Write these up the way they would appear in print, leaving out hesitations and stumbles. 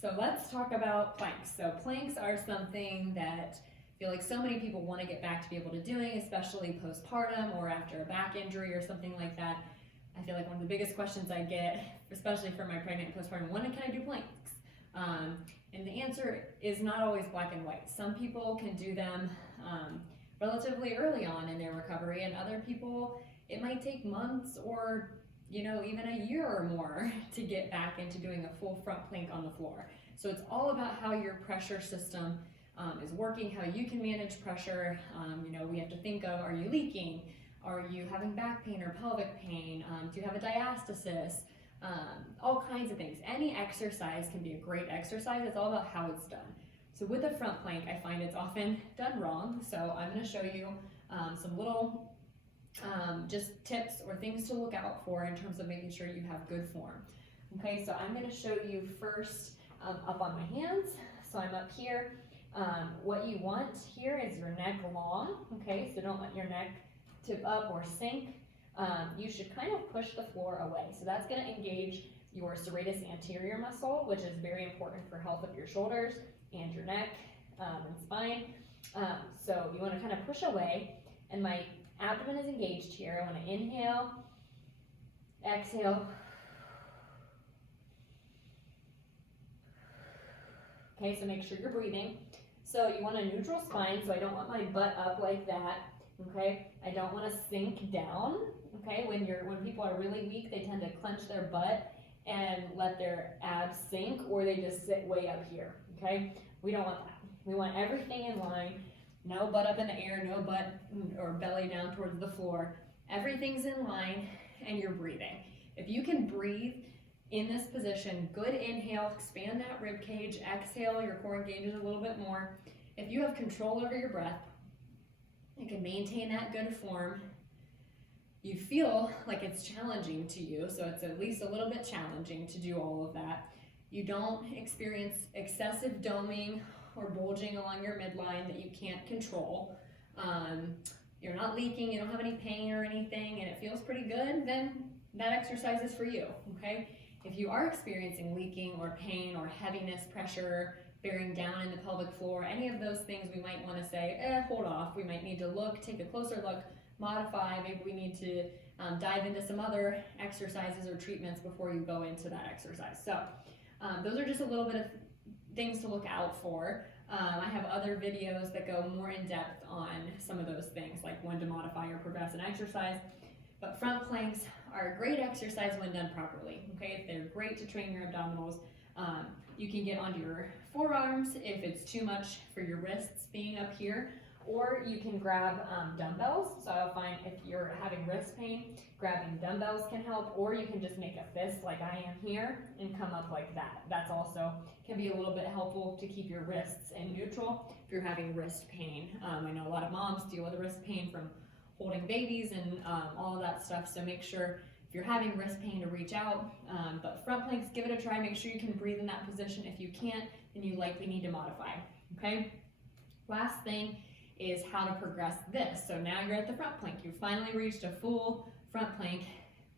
So let's talk about planks. So planks are something that I feel like so many people want to get back to be able to doing, especially postpartum or after a back injury or something like that. I feel like one of the biggest questions I get, especially from my pregnant and postpartum, when can I do planks? And the answer is not always black and white. Some people can do them relatively early on in their recovery, and other people, it might take months or even a year or more to get back into doing a full front plank on the floor. So it's all about how your pressure system is working, how you can manage pressure. We have to think of, are you leaking? Are you having back pain or pelvic pain? Do you have a diastasis? All kinds of things. Any exercise can be a great exercise. It's all about how it's done. So with the front plank, I find it's often done wrong. So I'm going to show you some little just tips or things to look out for in terms of making sure you have good form. Okay, so I'm going to show you first up on my hands. So I'm up here. What you want here is your neck long. Okay, so don't let your neck tip up or sink. You should kind of push the floor away. So that's going to engage your serratus anterior muscle, which is very important for health of your shoulders and your neck and spine. So you want to kind of push away, and my abdomen is engaged here. I want to inhale, exhale. Okay, so make sure you're breathing. So you want a neutral spine, so I don't want my butt up like that. Okay, I don't want to sink down. Okay, when people are really weak, they tend to clench their butt and let their abs sink, or they just sit way up here. Okay, we don't want that. We want everything in line. No butt up in the air, no butt or belly down towards the floor. Everything's in line and you're breathing. If you can breathe in this position, good inhale, expand that rib cage, exhale, your core engages a little bit more. If you have control over your breath, you can maintain that good form. You feel like it's challenging to you, so it's at least a little bit challenging to do all of that. You don't experience excessive doming or bulging along your midline that you can't control. You're not leaking, you don't have any pain or anything, and it feels pretty good, then that exercise is for you, okay? If you are experiencing leaking or pain or heaviness, pressure, bearing down in the pelvic floor, any of those things, we might want to say, hold off. We might need to look, take a closer look, modify. Maybe we need to dive into some other exercises or treatments before you go into that exercise. So those are just a little bit of things to look out for. I have other videos that go more in depth on some of those things, like when to modify or progress an exercise. But front planks are a great exercise when done properly. Okay, they're great to train your abdominals. You can get onto your forearms if it's too much for your wrists being up here, or you can grab dumbbells. So I'll find if you're having wrist pain, grabbing dumbbells can help, or you can just make a fist like I am here and come up like that. That's also can be a little bit helpful to keep your wrists in neutral if you're having wrist pain. I know a lot of moms deal with wrist pain from holding babies and all of that stuff, so make sure if you're having wrist pain to reach out. But front planks, give it a try. Make sure you can breathe in that position. If you can't, then you likely need to modify, okay? Last thing is how to progress this. So now you're at the front plank. You finally reached a full front plank,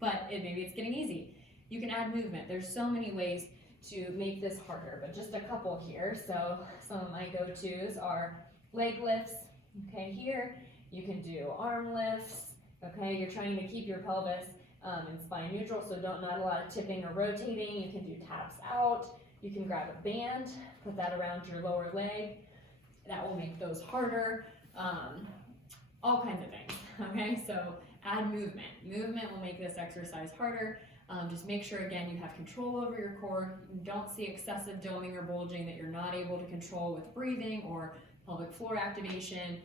but maybe it's getting easy. You can add movement. There's so many ways to make this harder, but just a couple here. So some of my go-tos are leg lifts. Okay, here you can do arm lifts. Okay, you're trying to keep your pelvis and spine neutral, so not a lot of tipping or rotating. You can do taps out. You can grab a band, put that around your lower leg. That will make those harder. All kinds of things, okay? So add movement. Movement will make this exercise harder. Just make sure, again, you have control over your core. Don't see excessive doming or bulging that you're not able to control with breathing or pelvic floor activation.